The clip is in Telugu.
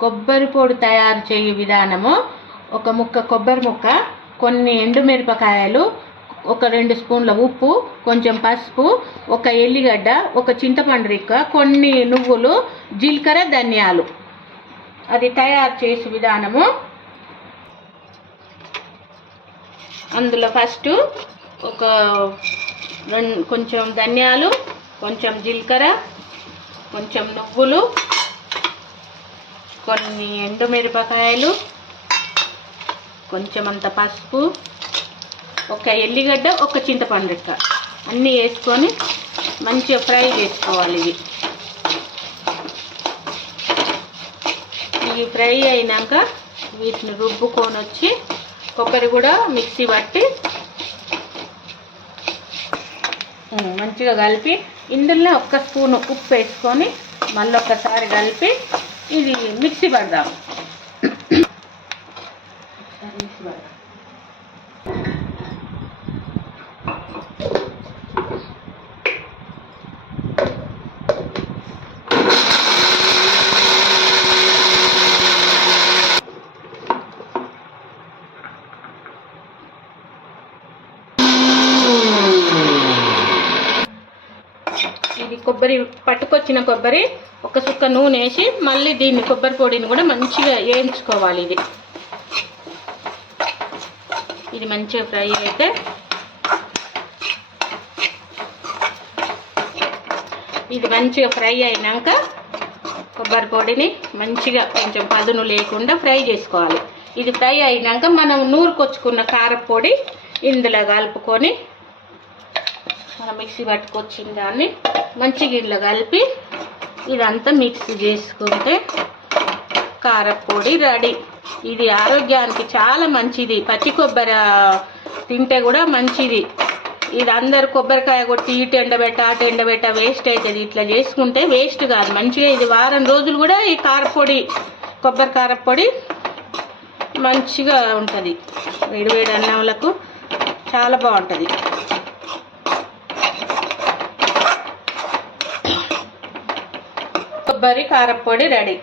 కొబ్బరి పొడి తయారు చేయు విధానము: ఒక ముక్క కొబ్బరి ముక్క, కొన్ని ఎండుమిరపకాయలు, ఒక 2 స్పూన్ల ఉప్పు, కొంచెం పసుపు, ఒక ఎల్లిగడ్డ, ఒక చింతపండు రిక్క, కొన్ని నువ్వులు, జీలకర్ర, ధనియాలు. అది తయారు చేసే విధానము: అందులో ఫస్ట్ కొంచెం ధనియాలు, కొంచెం జీలకర్ర, కొంచెం నువ్వులు, కొన్ని ఎండుమిరపకాయలు, కొంచెం అంత పసుపు, ఒక ఎల్లిగడ్డ, ఒక చింతపండు రిక్క అన్నీ వేసుకొని మంచిగా ఫ్రై చేసుకోవాలి. ఇవి ఫ్రై అయినాక వీటిని రుబ్బుకొని వచ్చి కొబ్బరి కూడా మిక్సీ పట్టి మంచిగా కలిపి ఇందులో 1 స్పూన్ ఉప్పు వేసుకొని మళ్ళీ ఒక్కసారి కలిపి ఇది మిక్సీ పడదాం. ఇది కొబ్బరి పట్టుకొచ్చిన కొబ్బరి, ఒక చుక్క నూనె వేసి మళ్ళీ దీన్ని కొబ్బరి పొడిని కూడా మంచిగా వేయించుకోవాలి. ఇది మంచిగా ఫ్రై అయితే ఇది మంచిగా ఫ్రై అయినాక కొబ్బరి పొడిని మంచిగా కొంచెం పదును లేకుండా ఫ్రై చేసుకోవాలి. ఇది ఫ్రై అయినాక మనం నూరుకొచ్చుకున్న కారపొడి ఇందులో కలుపుకొని మనం మిక్సీ పట్టుకొచ్చిన దాన్ని మంచిగా ఇందులో కలిపి ఇదంతా మిక్స్ చేసుకుంటే కారపొడి రెడీ. ఇది ఆరోగ్యానికి చాలా మంచిది. పచ్చి కొబ్బరి తింటే కూడా మంచిది. ఇది అందరు కొబ్బరికాయ కొట్టి ఇటు ఎండబెట్ట అటు ఎండబెట్ట వేస్ట్ అవుతుంది. ఇట్లా చేసుకుంటే వేస్ట్ కాదు, మంచిగా ఇది వారం రోజులు కూడా ఈ కారపొడి, కొబ్బరి కారపొడి మంచిగా ఉంటుంది. వేడివేడి అన్నంలకు చాలా బాగుంటుంది. కొబ్బరి కారపొడి రెడీ.